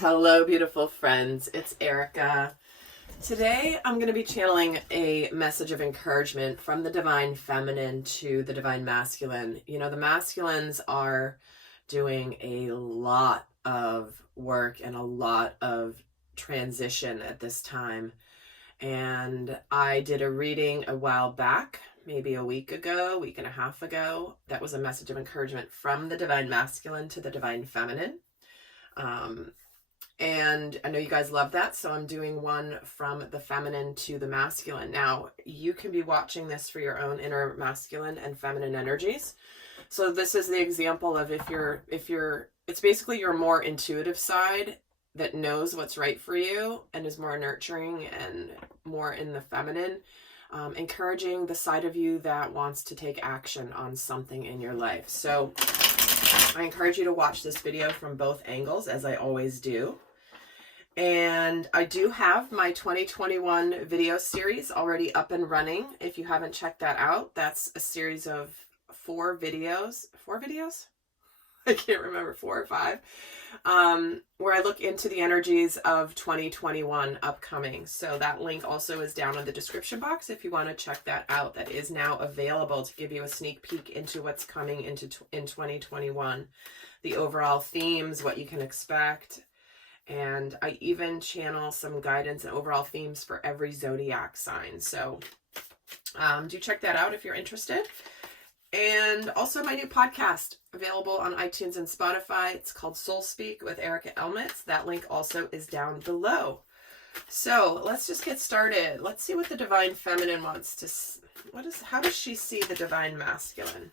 Hello, beautiful friends. It's Erika. Today, I'm going to be channeling a message of encouragement from the divine feminine to the divine masculine. You know, the masculines are doing a lot of work and a lot of transition at this time. And I did a reading a while back, maybe a week and a half ago. That was a message of encouragement from the divine masculine to the divine feminine. And I know you guys love that, so I'm doing one from the feminine to the masculine. Now, you can be watching this for your own inner masculine and feminine energies. So this is the example of it's basically your more intuitive side that knows what's right for you and is more nurturing and more in the feminine, encouraging the side of you that wants to take action on something in your life. So I encourage you to watch this video from both angles, as I always do. And I do have my 2021 video series already up and running. If you haven't checked that out, that's a series of 4 videos. 4 videos? I can't remember, 4 or 5. Where I look into the energies of 2021 upcoming. So that link also is down in the description box if you want to check that out. That is now available to give you a sneak peek into what's coming in 2021. The overall themes, what you can expect. And I even channel some guidance and overall themes for every zodiac sign. So do check that out if you're interested. And also my new podcast, available on iTunes and Spotify. It's called Soul Speak with Erika Elmitz. That link also is down below. So let's just get started. Let's see what the divine feminine wants to... How does she see the divine masculine?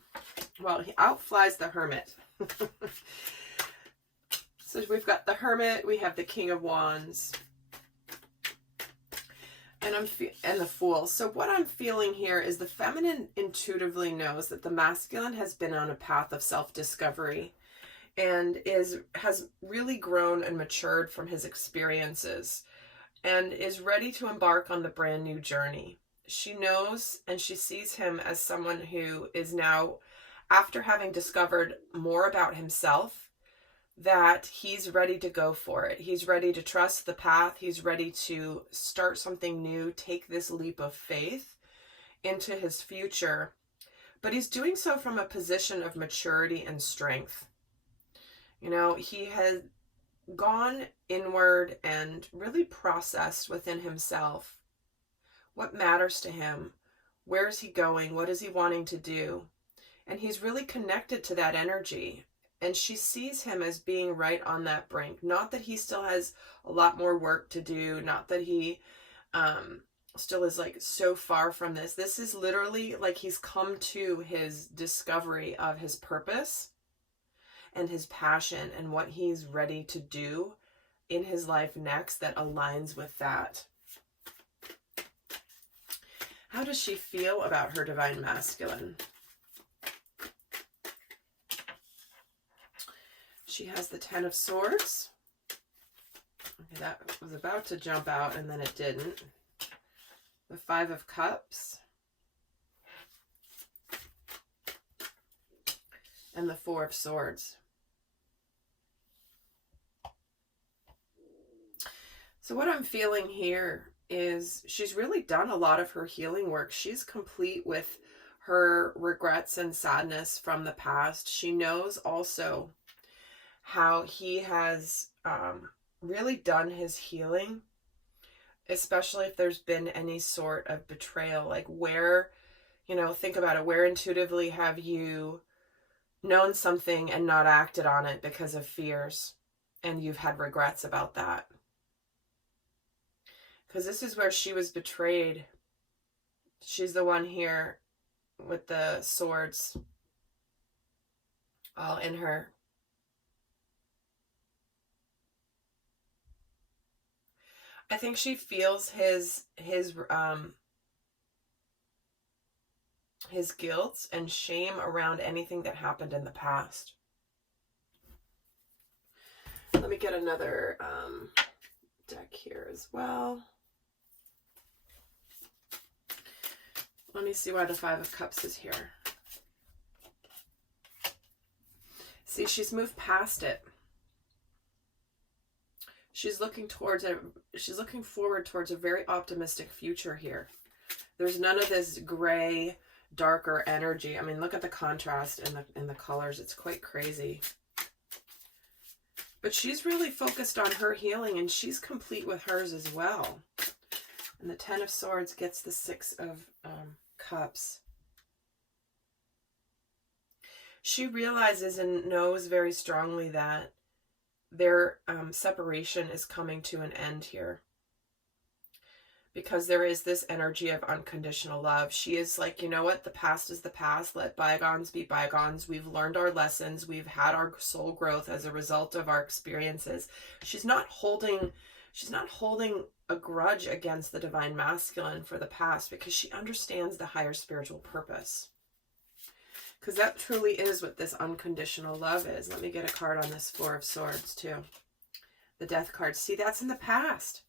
Well, he outflies the hermit. So we've got the Hermit, we have the King of Wands, and the Fool. So what I'm feeling here is the feminine intuitively knows that the masculine has been on a path of self-discovery and has really grown and matured from his experiences and is ready to embark on the brand new journey. She knows and she sees him as someone who is now, after having discovered more about himself, that he's ready to go for it. He's ready to trust the path. He's ready to start something new, take this leap of faith into his future. But he's doing so from a position of maturity and strength. You know, he has gone inward and really processed within himself what matters to him. Where is he going? What is he wanting to do? And he's really connected to that energy. And she sees him as being right on that brink. Not that he still has a lot more work to do. Not that he still is like so far from this. This is literally like he's come to his discovery of his purpose and his passion and what he's ready to do in his life next that aligns with that. How does she feel about her divine masculine? She has the 10 of Swords. Okay, that was about to jump out and then it didn't. The 5 of Cups. And the 4 of Swords. So what I'm feeling here is she's really done a lot of her healing work. She's complete with her regrets and sadness from the past. She knows also how he has really done his healing, especially if there's been any sort of betrayal. Like where, you know, think about it, where intuitively have you known something and not acted on it because of fears and you've had regrets about that? Because this is where she was betrayed. She's the one here with the swords all in her. I think she feels his guilt and shame around anything that happened in the past. Let me get another deck here as well. Let me see why the 5 of Cups is here. See, she's moved past it. She's looking forward towards a very optimistic future here. There's none of this gray, darker energy. I mean, look at the contrast in the colors. It's quite crazy. But she's really focused on her healing, and she's complete with hers as well. And the Ten of Swords gets the Six of Cups. She realizes and knows very strongly that their separation is coming to an end here. Because there is this energy of unconditional love. She is like, you know what? The past is the past. Let bygones be bygones. We've learned our lessons. We've had our soul growth as a result of our experiences. She's not holding a grudge against the divine masculine for the past, because she understands the higher spiritual purpose. Because that truly is what this unconditional love is. Let me get a card on this Four of Swords too. The Death card. See, that's in the past.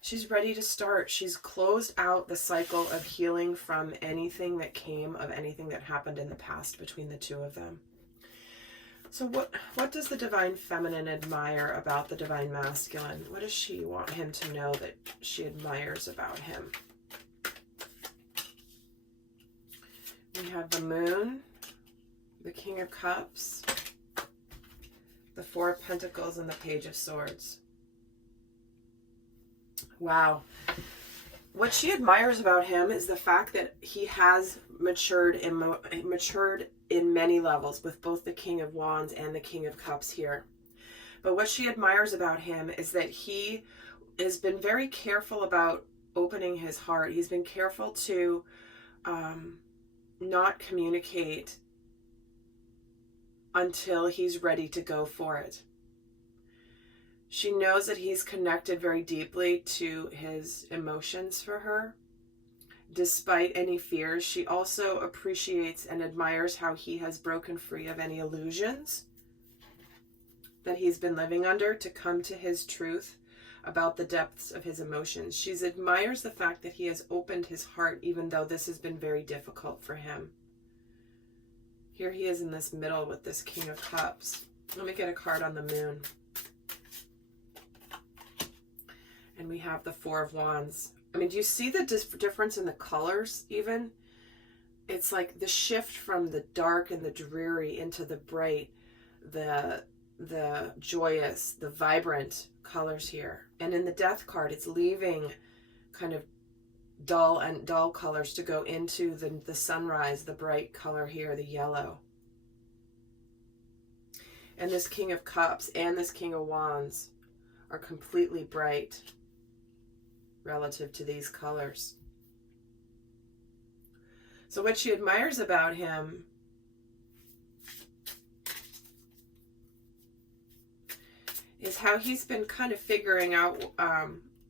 She's ready to start. She's closed out the cycle of healing from anything that came of anything that happened in the past between the two of them. So what does the divine feminine admire about the divine masculine? What does she want him to know that she admires about him? We have the Moon, the King of Cups, the Four of Pentacles, and the Page of Swords. Wow. What she admires about him is the fact that he has matured in many levels, with both the King of Wands and the King of Cups here. But what she admires about him is that he has been very careful about opening his heart. He's been careful to not communicate until he's ready to go for it. She knows that he's connected very deeply to his emotions for her. Despite any fears, she also appreciates and admires how he has broken free of any illusions that he's been living under to come to his truth about the depths of his emotions. She admires the fact that he has opened his heart, even though this has been very difficult for him. Here he is in this middle with this King of Cups. Let me get a card on the Moon. And we have the Four of Wands. I mean, do you see the difference in the colors even? It's like the shift from the dark and the dreary into the bright, the joyous, the vibrant colors here. And in the Death card, it's leaving kind of dull colors to go into the sunrise, the bright color here, the yellow. And this King of Cups and this King of Wands are completely bright relative to these colors. So what she admires about him is how he's been kind of figuring out,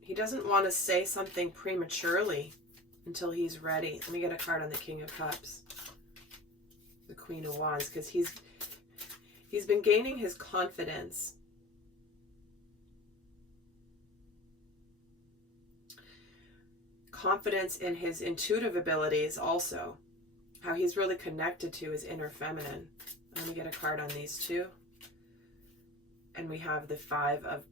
he doesn't want to say something prematurely until he's ready. Let me get a card on the King of Cups, the Queen of Wands, because he's been gaining his confidence. Confidence in his intuitive abilities also. How he's really connected to his inner feminine. Let me get a card on these two. And we have the Five of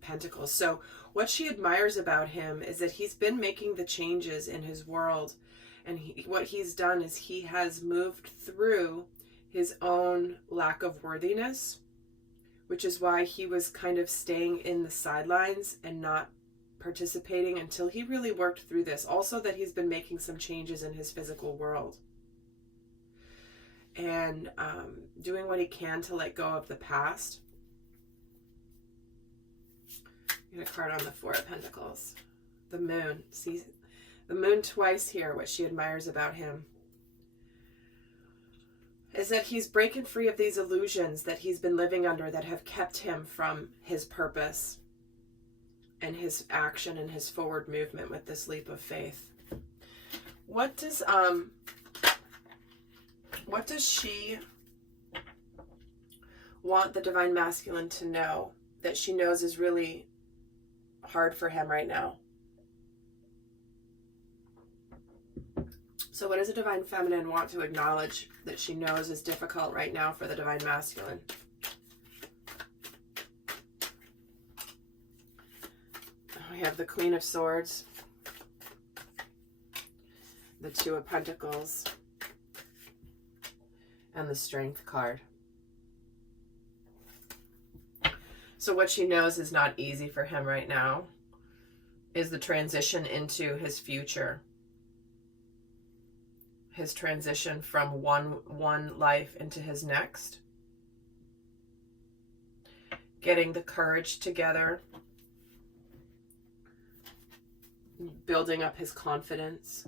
Pentacles. So what she admires about him is that he's been making the changes in his world. And what he's done is he has moved through his own lack of worthiness, which is why he was kind of staying in the sidelines and not participating until he really worked through this. Also that he's been making some changes in his physical world and doing what he can to let go of the past. Get a card on the Four of Pentacles. The Moon. See the Moon twice here. What she admires about him is that he's breaking free of these illusions that he's been living under that have kept him from his purpose and his action and his forward movement with this leap of faith. What does she want the divine masculine to know that she knows is really hard for him right now? So what does the divine feminine want to acknowledge that she knows is difficult right now for the divine masculine? I have the Queen of Swords, the Two of Pentacles, and the Strength card. So what she knows is not easy for him right now is the transition into his future. His transition from one life into his next. Getting the courage together. Building up his confidence.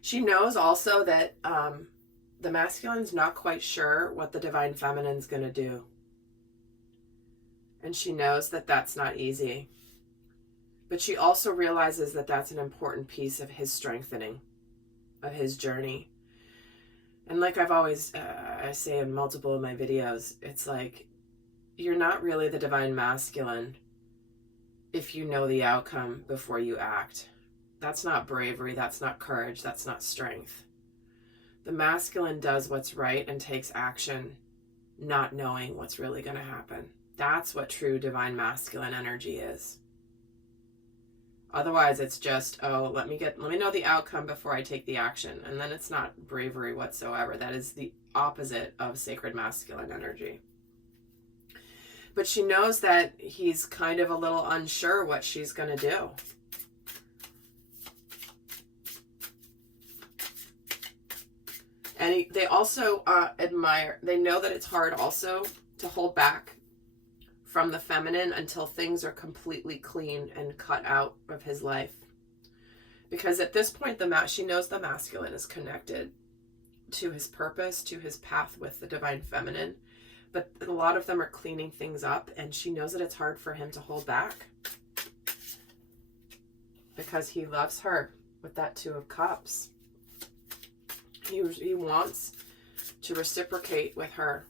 She knows also that the masculine's not quite sure what the divine feminine's going to do. And she knows that that's not easy. But she also realizes that that's an important piece of his strengthening, of his journey. And like I've always, I say in multiple of my videos, it's like, you're not really the divine masculine if you know the outcome before you act. That's not bravery, that's not courage, that's not strength. The masculine does what's right and takes action, not knowing what's really going to happen. That's what true divine masculine energy is. Otherwise, it's just, oh, let me know the outcome before I take the action. And then it's not bravery whatsoever. That is the opposite of sacred masculine energy. But she knows that he's kind of a little unsure what she's going to do. And they also they know that it's hard also to hold back from the feminine until things are completely clean and cut out of his life. Because at this point, she knows the masculine is connected to his purpose, to his path with the divine feminine. But a lot of them are cleaning things up, and she knows that it's hard for him to hold back. Because he loves her with that Two of Cups. He wants to reciprocate with her.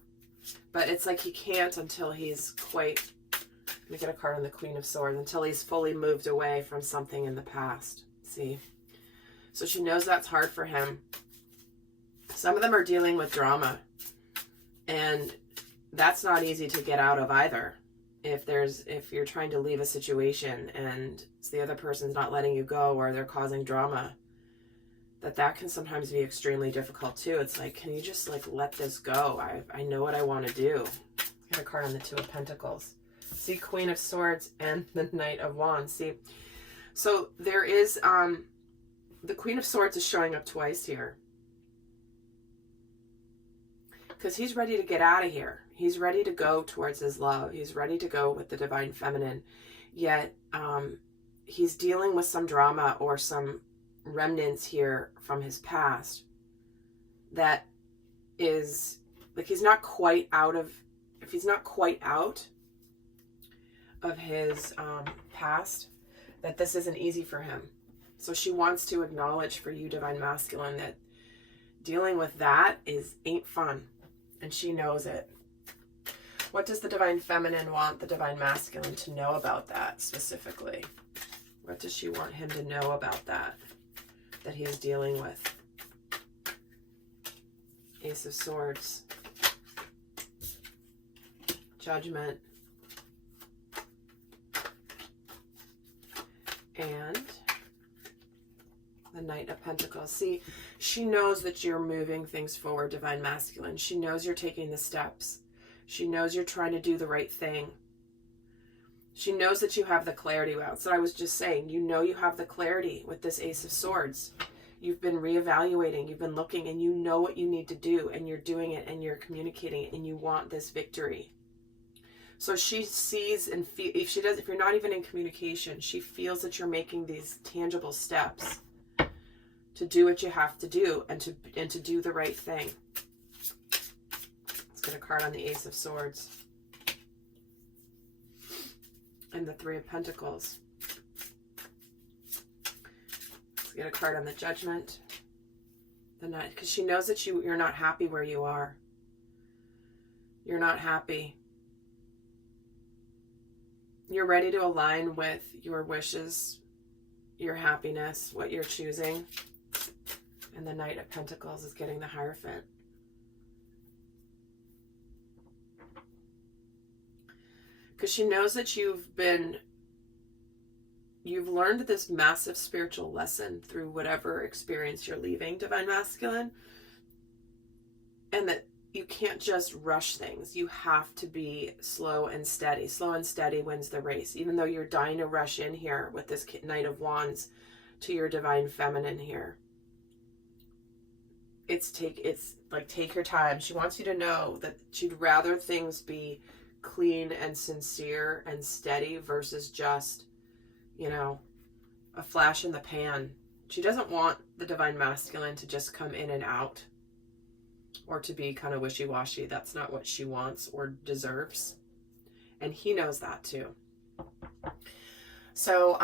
But it's like he can't until he's quite, let me get a card on the Queen of Swords, until he's fully moved away from something in the past. See? So she knows that's hard for him. Some of them are dealing with drama. And that's not easy to get out of either. If you're trying to leave a situation and the other person's not letting you go or they're causing drama, that can sometimes be extremely difficult too. It's like, can you just like let this go? I know what I want to do. Get a card on the Two of Pentacles. See, Queen of Swords and the Knight of Wands. See, so there is the Queen of Swords is showing up twice here because he's ready to get out of here. He's ready to go towards his love. He's ready to go with the divine feminine. Yet he's dealing with some drama or some remnants here from his past that is like he's not quite out of his past, that this isn't easy for him. So she wants to acknowledge for you, divine masculine, that dealing with that ain't fun, and she knows it. What does the divine feminine want the divine masculine to know about that specifically? What does she want him to know about that he is dealing with? Ace of Swords. Judgment. And the Knight of Pentacles. See, she knows that you're moving things forward, divine masculine. She knows you're taking the steps. She knows you're trying to do the right thing. She knows that you have the clarity. That's what I was just saying. You know you have the clarity with this Ace of Swords. You've been reevaluating, you've been looking, and you know what you need to do, and you're doing it, and you're communicating it, and you want this victory. So she sees and feels, if you're not even in communication, she feels that you're making these tangible steps to do what you have to do and to do the right thing. Let's get a card on the Ace of Swords. And the Three of Pentacles. Let's get a card on the Judgment. The Knight, because she knows that you're not happy where you are. You're not happy. You're ready to align with your wishes, your happiness, what you're choosing. And the Knight of Pentacles is getting the Hierophant. because she knows that you've learned this massive spiritual lesson through whatever experience you're leaving, Divine Masculine, and that you can't just rush things. You have to be slow and steady. Slow and steady wins the race. Even though you're dying to rush in here with this Knight of Wands to your Divine Feminine here, it's like, take your time. She wants you to know that she'd rather things be clean and sincere and steady versus just, you know, a flash in the pan. She doesn't want the Divine Masculine to just come in and out, or to be kind of wishy-washy. That's not what she wants or deserves. And he knows that too. So,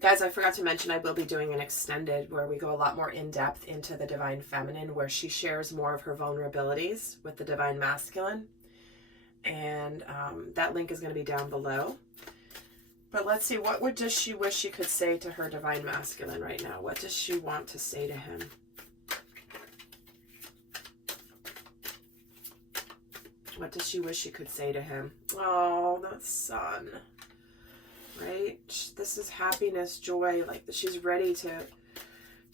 guys, I forgot to mention I will be doing an extended where we go a lot more in depth into the Divine Feminine, where she shares more of her vulnerabilities with the Divine Masculine. And that link is going to be down below. But let's see, what does she wish she could say to her Divine Masculine right now? What does she want to say to him? What does she wish she could say to him? Oh, the Sun. Right? This is happiness, joy. Like, she's ready to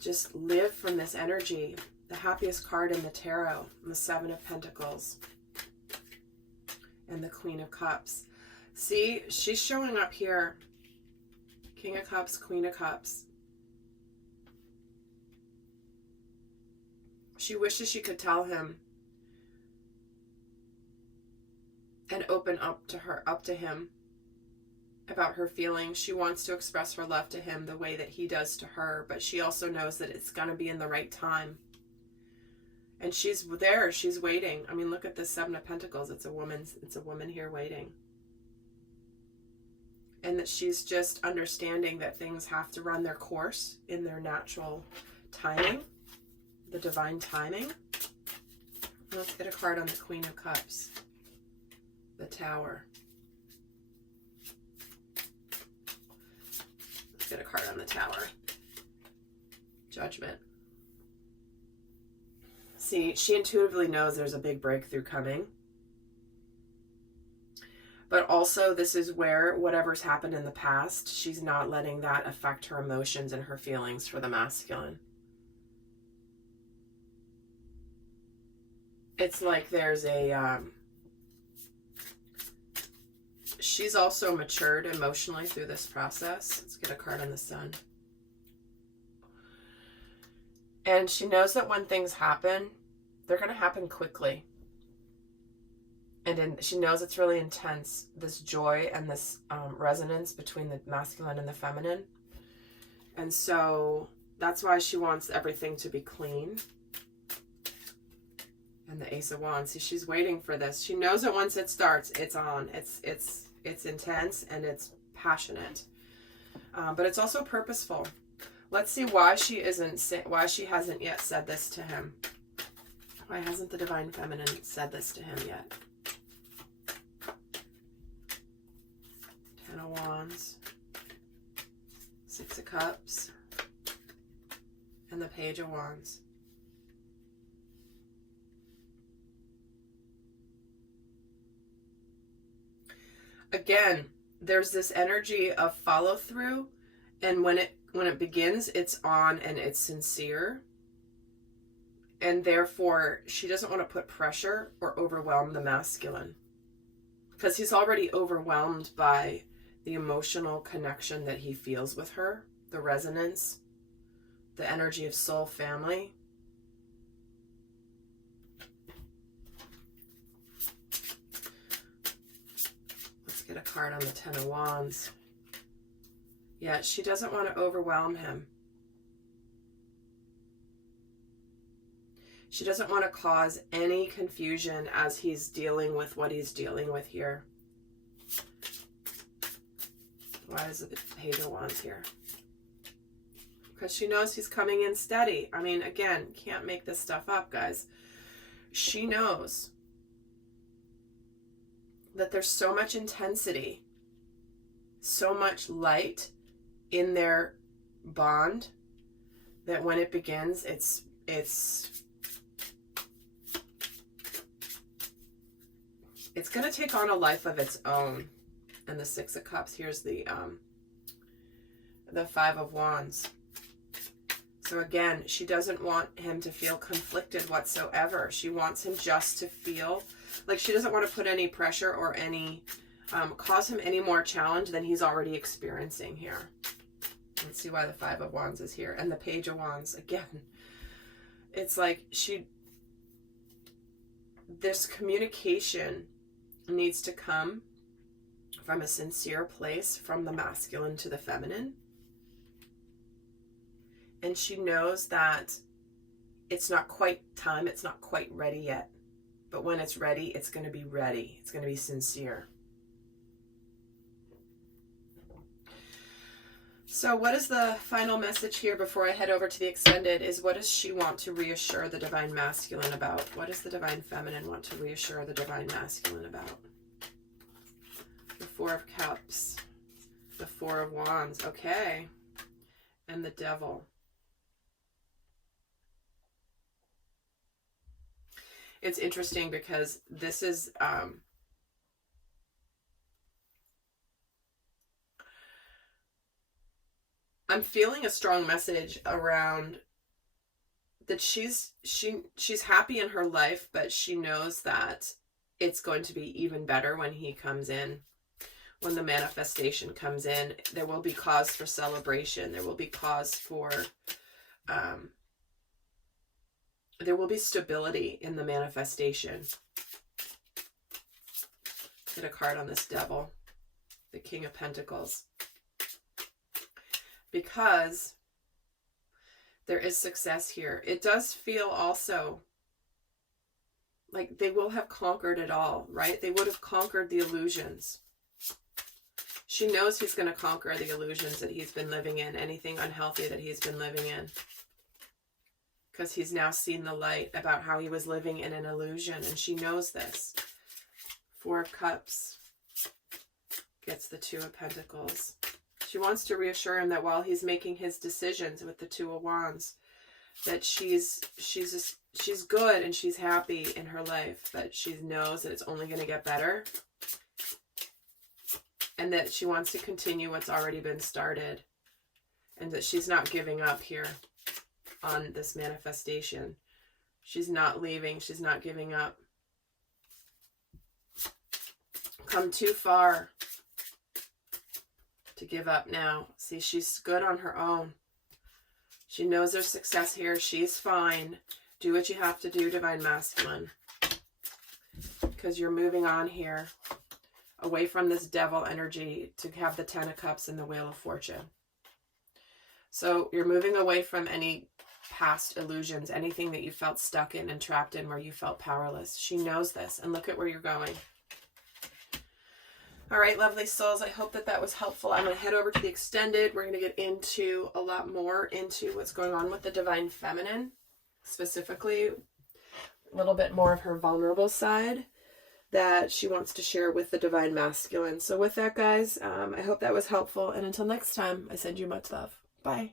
just live from this energy. The happiest card in the tarot. The Seven of Pentacles. And the Queen of Cups. See, she's showing up here. King of Cups, Queen of Cups. She wishes she could tell him and open up to him about her feelings. She wants to express her love to him the way that he does to her, but she also knows that it's going to be in the right time. And she's there, she's waiting. I mean, look at this Seven of Pentacles. It's a woman here waiting. And that she's just understanding that things have to run their course in their natural timing, the divine timing. Let's get a card on the Queen of Cups. The Tower. Let's get a card on the Tower. Judgment. See, she intuitively knows there's a big breakthrough coming. But also, this is where whatever's happened in the past, she's not letting that affect her emotions and her feelings for the masculine. It's like there's a... she's also matured emotionally through this process. Let's get a card on the Sun. And she knows that when things happen, they're going to happen quickly. And she knows it's really intense, this joy and this resonance between the masculine and the feminine. And so that's why she wants everything to be clean. And the Ace of Wands. See, she's waiting for this. She knows that once it starts, it's on. It's intense and it's passionate. But it's also purposeful. Let's see why she hasn't yet said this to him. Why hasn't the Divine Feminine said this to him yet? Ten of Wands, Six of Cups, and the Page of Wands. Again, there's this energy of follow through, and when it begins, it's on and it's sincere. And therefore, she doesn't want to put pressure or overwhelm the masculine, because he's already overwhelmed by the emotional connection that he feels with her, the resonance, the energy of soul family. Let's get a card on the Ten of Wands. Yeah, she doesn't want to overwhelm him. She doesn't want to cause any confusion as he's dealing with what he's dealing with here. Why is it the Page of Wands here? Because she knows he's coming in steady. I mean, again, can't make this stuff up, guys. She knows that there's so much intensity, so much light in their bond, that when it begins, it's going to take on a life of its own. and the Six of Cups. Here's the Five of Wands. So again, she doesn't want him to feel conflicted whatsoever. She wants him just to feel like she doesn't want to put any pressure or any cause him any more challenge than he's already experiencing here. Let's see why the Five of Wands is here. And the Page of Wands, again, it's like this communication needs to come from a sincere place, from the masculine to the feminine. And she knows that it's not quite time, it's not quite ready yet. But when it's ready, it's going to be ready. It's going to be sincere. So what is the final message here before I head over to the extended is, what does she want to reassure the divine masculine about? What does the divine feminine want to reassure the divine masculine about? The Four of Cups, the Four of Wands, okay, and the Devil. It's interesting because this is I'm feeling a strong message around that she's happy in her life, but she knows that it's going to be even better when he comes in. When the manifestation comes in, there will be cause for celebration. There will be cause for there will be stability in the manifestation. Get a card on this Devil, the King of Pentacles. Because there is success here. It does feel also like they will have conquered it all, right? They would have conquered the illusions. She knows he's going to conquer the illusions that he's been living in, anything unhealthy that he's been living in. Because he's now seen the light about how he was living in an illusion, and she knows this. Four of Cups gets the Two of Pentacles. She wants to reassure him that while he's making his decisions with the Two of Wands, that she's good and she's happy in her life, but she knows that it's only going to get better, and that she wants to continue what's already been started, and that she's not giving up here on this manifestation. She's not leaving. She's not giving up. Come too far to give up now. See, she's good on her own. She knows there's success here. She's fine. Do what you have to do, divine masculine. Because you're moving on here away from this Devil energy to have the Ten of Cups and the Wheel of Fortune. So you're moving away from any past illusions, anything that you felt stuck in and trapped in where you felt powerless. She knows this, and look at where you're going. All right, lovely souls, I hope that was helpful. I'm going to head over to the extended. We're going to get into a lot more into what's going on with the divine feminine, specifically a little bit more of her vulnerable side that she wants to share with the divine masculine. So with that, guys, I hope that was helpful. And until next time, I send you much love. Bye.